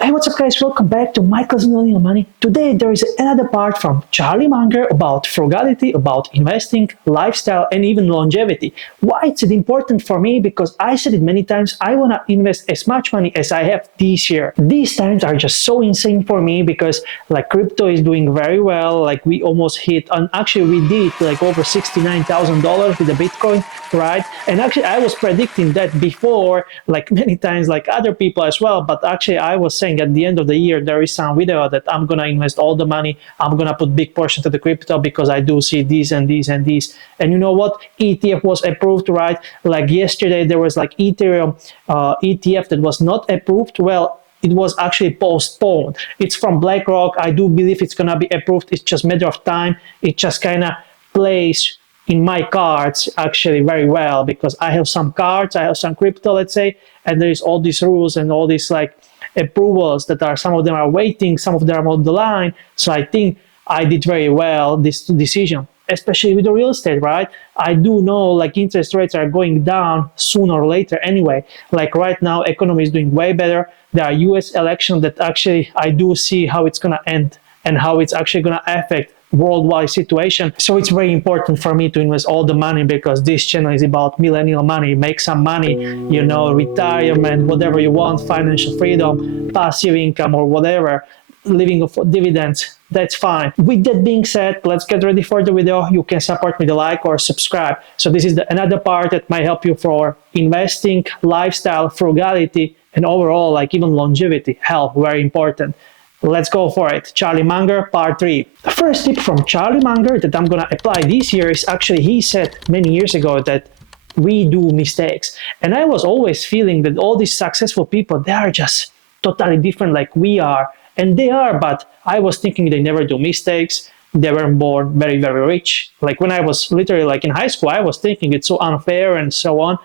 Hey, what's up guys? Welcome back to Michael's Millennial Money. Today there is another part from Charlie Munger about frugality, about investing, lifestyle, and even longevity. Why is it important for me? Because I said it many times, I want to invest as much money as I have this year. These times are just so insane for me because like crypto is doing very well. Like we almost hit, and actually we did like over $69,000 with the Bitcoin, right? And actually I was predicting that before, like many times, like other people as well. But actually I was saying at the end of the year, there is some video that I'm going to invest all the money. I'm going to put big portion to the crypto because I do see these and these and these. And you know what? ETF was approved, right? Like yesterday, there was like Ethereum ETF that was not approved. Well, it was actually postponed. It's from BlackRock. I do believe it's going to be approved. It's just a matter of time. It just kind of plays in my cards actually very well because I have some cards, I have some crypto, let's say, and there's all these rules and all these like approvals that are, some of them are waiting, some of them are on the line. So I think I did very well this decision, especially with the real estate, right? I do know like interest rates are going down sooner or later anyway. Like right now, economy is doing way better. There are US elections that actually I do see how it's gonna end and how it's actually gonna affect worldwide situation. So it's very important for me to invest all the money because this channel is about millennial money. Make some money, you know, retirement, whatever you want, financial freedom, passive income or whatever, living off dividends, that's fine. With that being said, let's get ready for the video. You can support me with a like or subscribe. So this is another part that might help you for investing, lifestyle, frugality, and overall like even longevity, health, very important. Let's go for it. Charlie Munger, part 3. The first tip from Charlie Munger that I'm going to apply this year is actually, he said many years ago that we do mistakes. And I was always feeling that all these successful people, they are just totally different like we are. And they are, but I was thinking they never do mistakes. They were born very, very rich. Like when I was literally like in high school, I was thinking it's so unfair and so on.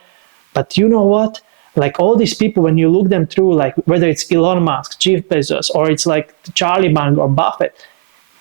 But you know what? Like all these people, when you look them through, like whether it's Elon Musk, Jeff Bezos, or it's like Charlie Munger or Buffett,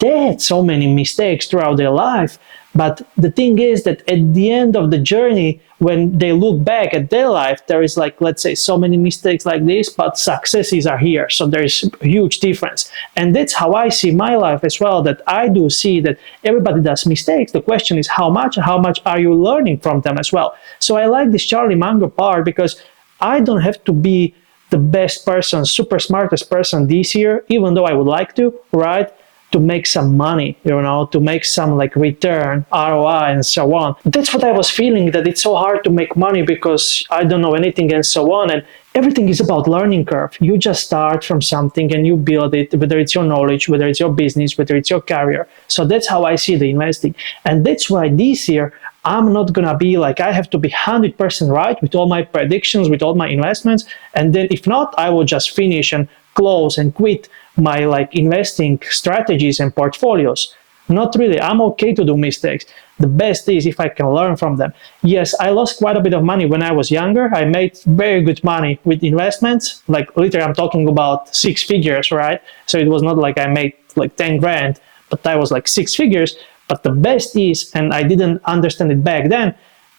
they had so many mistakes throughout their life. But the thing is that at the end of the journey, when they look back at their life, there is like, let's say, so many mistakes like this, but successes are here. So there's a huge difference. And that's how I see my life as well, that I do see that everybody does mistakes. The question is how much are you learning from them as well? So I like this Charlie Munger part because I don't have to be the best person, super smartest person this year, even though I would like to, right? To make some money, you know, to make some like return, ROI and so on. That's what I was feeling, that it's so hard to make money because I don't know anything and so on. And everything is about learning curve. You just start from something and you build it, whether it's your knowledge, whether it's your business, whether it's your career. So that's how I see the investing. And that's why this year, I'm not gonna be like, I have to be 100% right with all my predictions, with all my investments. And then if not, I will just finish and close and quit my like investing strategies and portfolios. Not really. I'm okay to do mistakes. The best is if I can learn from them. Yes, I lost quite a bit of money when I was younger. I made very good money with investments. Like literally, I'm talking about 6 figures, right? So it was not like I made like 10 grand, but I was like 6 figures. But the best is, and I didn't understand it back then,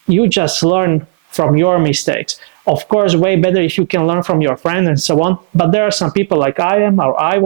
you just learn from your mistakes. Of course, way better if you can learn from your friend and so on. But there are some people like I am or I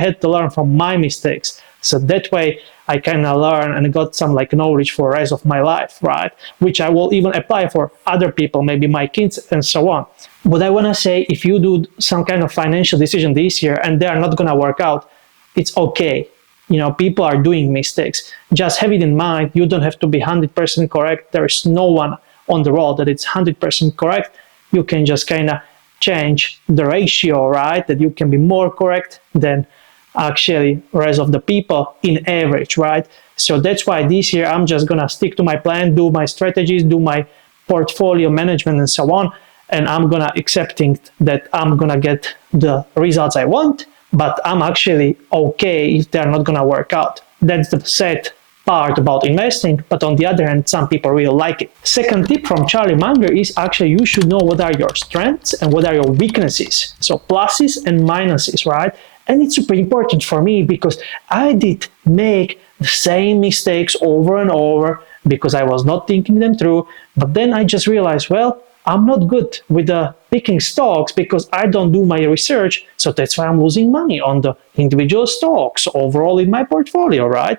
had to learn from my mistakes. So that way I kind of learn and got some like knowledge for the rest of my life, right? Which I will even apply for other people, maybe my kids and so on. What I want to say, if you do some kind of financial decision this year and they are not going to work out, it's okay. You know, people are doing mistakes. Just have it in mind. You don't have to be 100% correct. There is no one on the road that it's 100% correct. You can just kind of change the ratio, right? That you can be more correct than actually the rest of the people in average, right? So that's why this year I'm just going to stick to my plan, do my strategies, do my portfolio management and so on. And I'm going to accepting that I'm going to get the results I want, but I'm actually okay if they're not going to work out. That's the sad part about investing, but on the other hand, some people really like it. Second tip from Charlie Munger is actually you should know what are your strengths and what are your weaknesses. So pluses and minuses, right? And it's super important for me because I did make the same mistakes over and over because I was not thinking them through. But then I just realized, well, I'm not good with the picking stocks because I don't do my research. So that's why I'm losing money on the individual stocks overall in my portfolio, right?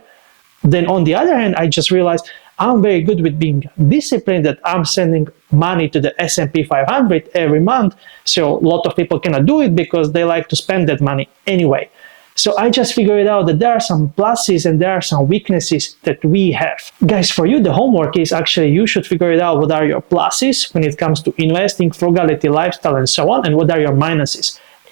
Then on the other hand, I just realized I'm very good with being disciplined, that I'm sending money to the S&P 500 every month. So a lot of people cannot do it because they like to spend that money anyway. So I just figured out that there are some pluses and there are some weaknesses that we have. Guys, for you, the homework is actually you should figure it out what are your pluses when it comes to investing, frugality, lifestyle, and so on, and what are your minuses.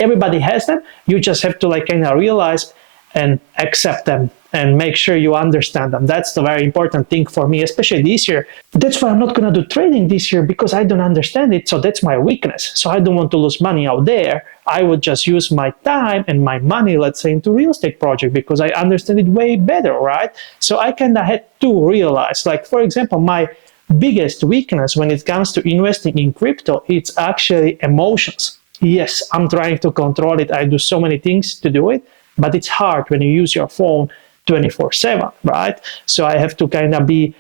Everybody has them. You just have to kind of realize and accept them and make sure you understand them. That's the very important thing for me, especially this year. That's why I'm not going to do trading this year, because I don't understand it. So that's my weakness. So I don't want to lose money out there. I would just use my time and my money, let's say, into real estate project because I understand it way better, right? So I kind of had to realize, for example, my biggest weakness when it comes to investing in crypto, it's actually emotions. Yes, I'm trying to control it. I do so many things to do it, but it's hard when you use your phone 24/7, right? So I have to be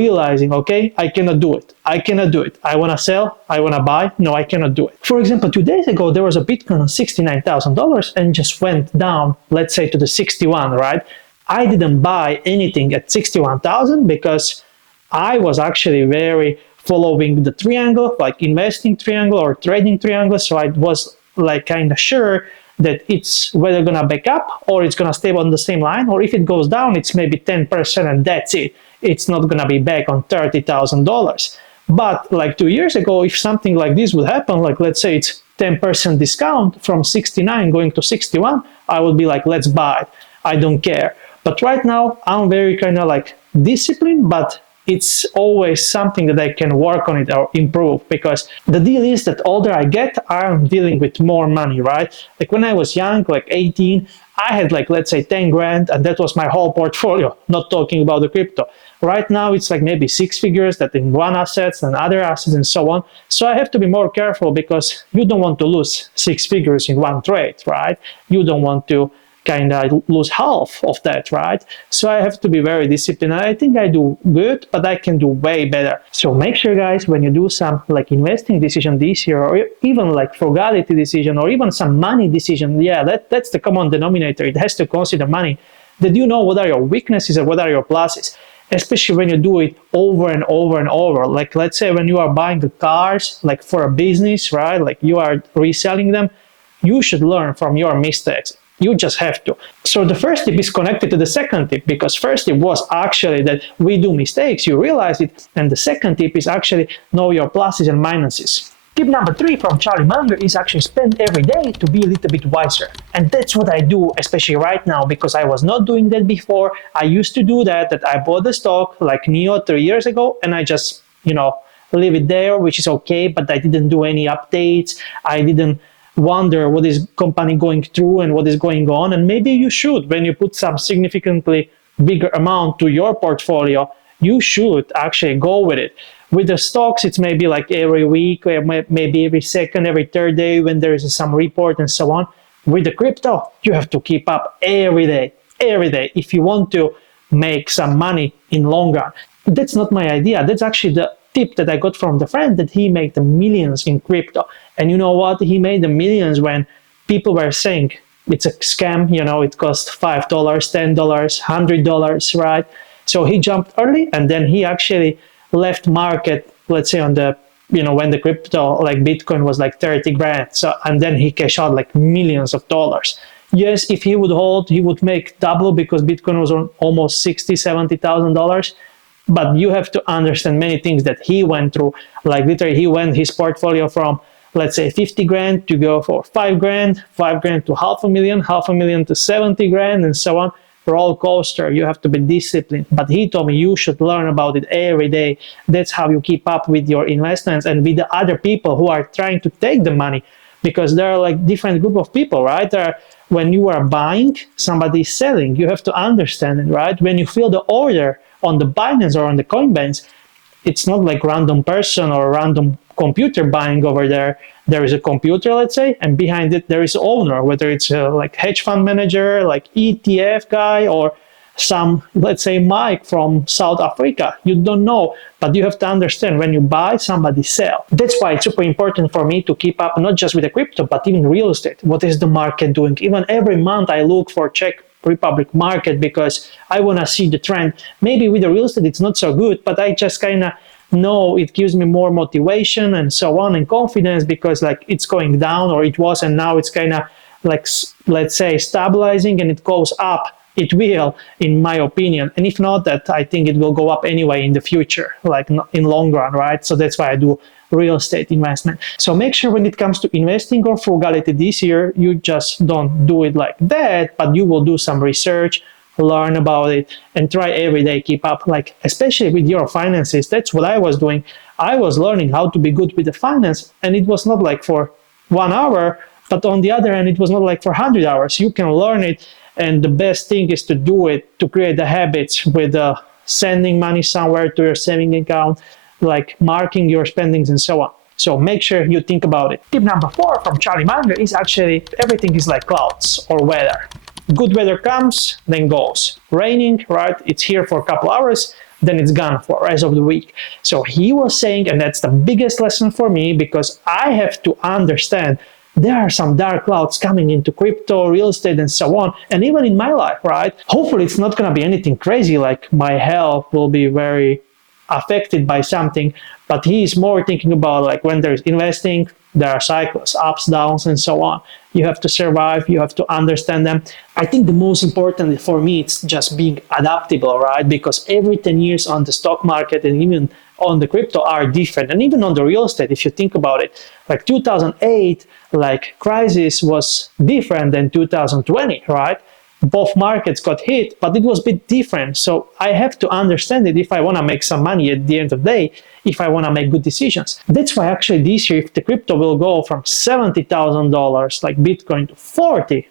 realizing, okay, I cannot do it. I want to sell, I want to buy. No, I cannot do it. For example, 2 days ago, there was a Bitcoin on $69,000 and just went down, let's say, to the 61, right? I didn't buy anything at 61,000 because I was actually very following the triangle, like investing triangle or trading triangle. So I was kind of sure that it's whether gonna back up or it's gonna stay on the same line, or if it goes down, it's maybe 10% and that's it. It's not gonna be back on $30,000. But 2 years ago, if something like this would happen, let's say it's 10% discount from 69 going to 61, I would be let's buy it. I don't care. But right now, I'm very disciplined, but it's always something that I can work on it or improve, because the deal is that older I get, I'm dealing with more money, right? When I was young, 18, I had let's say 10 grand and that was my whole portfolio, not talking about the crypto. Right now it's maybe 6 figures that in one assets and other assets and so on. So I have to be more careful because you don't want to lose 6 figures in one trade, right? You don't want to lose half of that, right? So I have to be very disciplined. And I think I do good, but I can do way better. So make sure, guys, when you do some investing decision this year, or even frugality decision, or even some money decision, that's the common denominator. It has to consider money. That you know what are your weaknesses and what are your pluses, especially when you do it over and over and over. Let's say when you are buying the cars, for a business, right? You are reselling them, you should learn from your mistakes. You just have to. So the first tip is connected to the second tip, because first tip was actually that we do mistakes, you realize it. And the second tip is actually know your pluses and minuses. Tip number 3 from Charlie Munger is actually spend every day to be a little bit wiser. And that's what I do, especially right now, because I was not doing that before. I used to do that I bought the stock like NEO 3 years ago, and I just, leave it there, which is okay, but I didn't do any updates. I didn't wonder what is company going through and what is going on. And maybe you should, when you put some significantly bigger amount to your portfolio, you should actually go with it. With the stocks, it's maybe every week, or maybe every second, every third day when there is some report and so on. With the crypto, you have to keep up every day, if you want to make some money in long run. That's not my idea. That's actually the tip that I got from the friend, that he made the millions in crypto. And you know what? He made the millions when people were saying it's a scam, it costs $5, $10, $100, right? So he jumped early, and then he actually left market, let's say on the, when the crypto, Bitcoin was 30 grand. So, and then he cashed out millions of dollars. Yes, if he would hold, he would make double, because Bitcoin was on almost $60,000, $70,000. But you have to understand many things that he went through. Literally, he went his portfolio from, let's say, 50 grand to go for 5 grand, 5 grand to $500,000 to 70 grand, and so on. Roller coaster. You have to be disciplined. But he told me you should learn about it every day. That's how you keep up with your investments and with the other people who are trying to take the money, because there are different group of people, right? When you are buying, somebody is selling. You have to understand it, right? When you fill the order on the Binance or on the Coinbase, it's not random person or random computer buying over there. There is a computer, let's say, and behind it there is an owner, whether it's a hedge fund manager, ETF guy, or some, let's say, Mike from South Africa. You don't know, but you have to understand when you buy, somebody sell. That's why it's super important for me to keep up not just with the crypto, but even real estate. What is the market doing? Even every month I look for Czech Republic market because I want to see the trend. Maybe with the real estate it's not so good, but I just kind of know it gives me more motivation and so on and confidence because like it's going down, or it was, and now it's kind of like, let's say, stabilizing, and it goes up. It will, in my opinion. And if not, that I think it will go up anyway in the future, like in long run, right? So that's why I do real estate investment. So make sure when it comes to investing or frugality this year, you just don't do it like that, but you will do some research, learn about it, and try every day keep up, like especially with your finances. That's what I was doing. I was learning how to be good with the finance, and it was not like for 1 hour, but on the other hand, it was not like for 100 hours. You can learn it, and the best thing is to do it, to create the habits with sending money somewhere to your saving account, like marking your spendings and so on. So make sure you think about it. Tip number 4 from Charlie Munger is actually everything is like clouds or weather. Good weather comes, then goes. Raining, right? It's here for a couple hours, then it's gone for the rest of the week. So he was saying, and that's the biggest lesson for me, because I have to understand there are some dark clouds coming into crypto, real estate, and so on, and even in my life, right? Hopefully it's not going to be anything crazy, like my health will be very affected by something, but he's more thinking about like when there's investing, there are cycles, ups, downs, and so on. You have to survive, you have to understand them. I think the most important for me, it's just being adaptable, right? Because every 10 years on the stock market and even on the crypto are different. And even on the real estate, if you think about it, like 2008, like crisis was different than 2020, right? Both markets got hit, but it was a bit different. So I have to understand it if I want to make some money at the end of the day, if I want to make good decisions. That's why actually this year, if the crypto will go from $70,000 like Bitcoin to 40,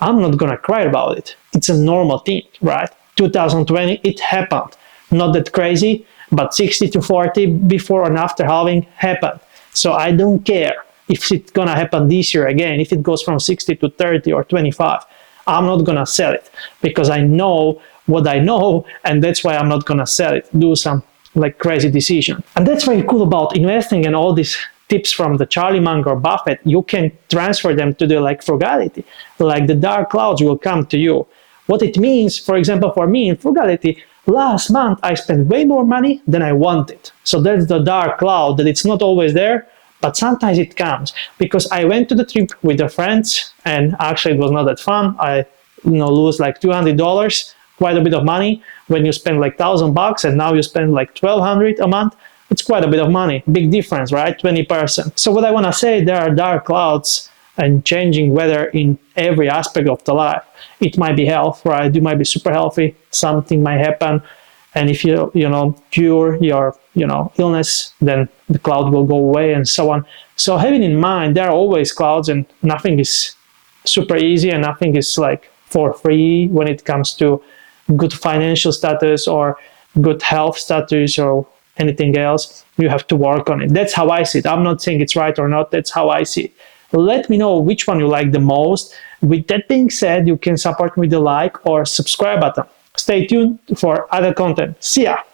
I'm not going to cry about it. It's a normal thing, right? 2020, it happened. Not that crazy, but 60 to 40 before and after halving happened. So I don't care if it's going to happen this year again, if it goes from 60 to 30 or 25. I'm not going to sell it because I know what I know, and that's why I'm not going to sell it, do some like crazy decision. And that's very cool about investing, and all these tips from the Charlie Munger Buffett, you can transfer them to the like frugality. Like the dark clouds will come to you. What it means, for example, for me in frugality, last month I spent way more money than I wanted. So that's the dark cloud, that it's not always there, but sometimes it comes. Because I went to the trip with the friends, and actually it was not that fun. I lose like $200, quite a bit of money. When you spend like $1,000 and now you spend like $1,200 a month, it's quite a bit of money. Big difference, right? 20%. So what I want to say, there are dark clouds and changing weather in every aspect of the life. It might be health, right? You might be super healthy, something might happen, and if you cure your illness, then the cloud will go away and so on. So having in mind, there are always clouds, and nothing is super easy, and nothing is like for free when it comes to good financial status or good health status or anything else. You have to work on it. That's how I see it. I'm not saying it's right or not. That's how I see it. Let me know which one you like the most. With that being said, you can support me with the like or subscribe button. Stay tuned for other content. See ya!